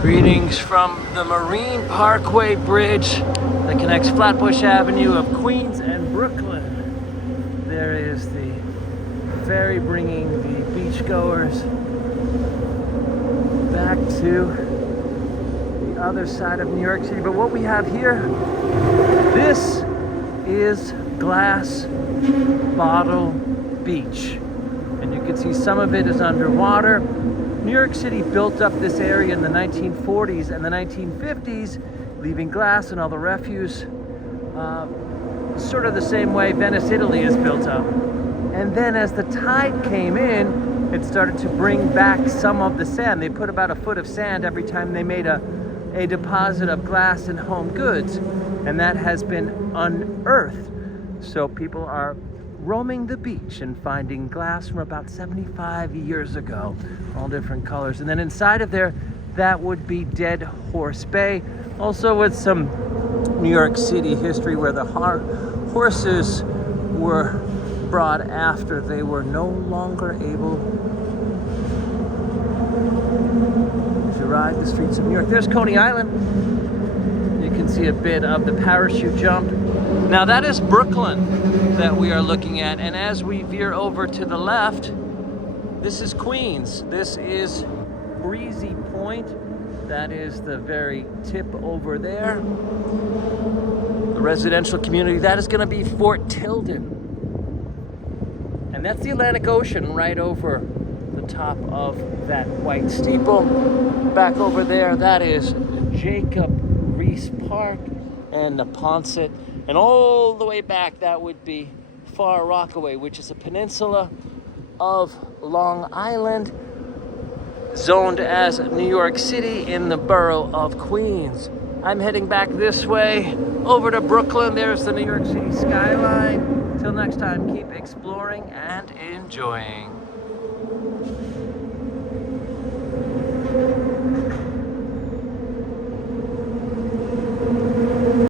Greetings from the Marine Parkway Bridge that connects Flatbush Avenue of Queens and Brooklyn. There is the ferry bringing the beachgoers back to the other side of New York City. But what we have here, this is Glass Bottle Beach. And you can see some of it is underwater. New York City built up this area in the 1940s and the 1950s, leaving glass and all the refuse, sort of the same way Venice, Italy is built up. And then as the tide came in, it started to bring back some of the sand. They put about a foot of sand every time they made a deposit of glass and home goods, and that has been unearthed. So people are roaming the beach and finding glass from about 75 years ago, all different colors. And then inside of there, that would be Dead Horse Bay, also with some New York City history where the horses were brought after they were no longer able to ride the streets of New York. There's Coney Island. You can see a bit of the parachute jump. Now that is Brooklyn that we are looking at, and as we veer over to the left, this is Queens. This is Breezy Point. That is the very tip over there. The residential community, that is going to be Fort Tilden. And that's the Atlantic Ocean right over the top of that white steeple. Back over there, that is Jacob Riis Park and Neponset. And all the way back, that would be Far Rockaway, which is a peninsula of Long Island, zoned as New York City in the borough of Queens. I'm heading back this way over to Brooklyn. There's the New York City skyline. Till next time, keep exploring and enjoying.